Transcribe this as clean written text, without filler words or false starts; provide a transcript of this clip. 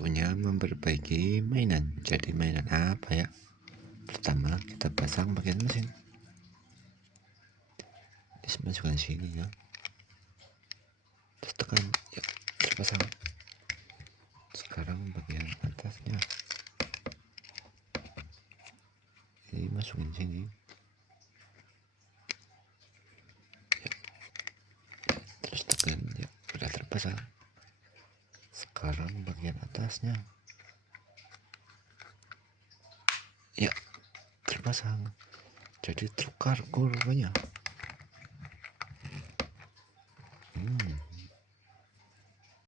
waktunya memperbaiki mainan. Jadi mainan apa ya? Pertama kita pasang bagian mesin. Dimasukkan sini ya. Terus tekan, ya terpasang. Sekarang bagian atasnya. Ini masukin sini. Ya. Terus tekan, ya udah terpasang. Sekarang bagian atasnya. Ya terpasang. Jadi truk kargo rupanya.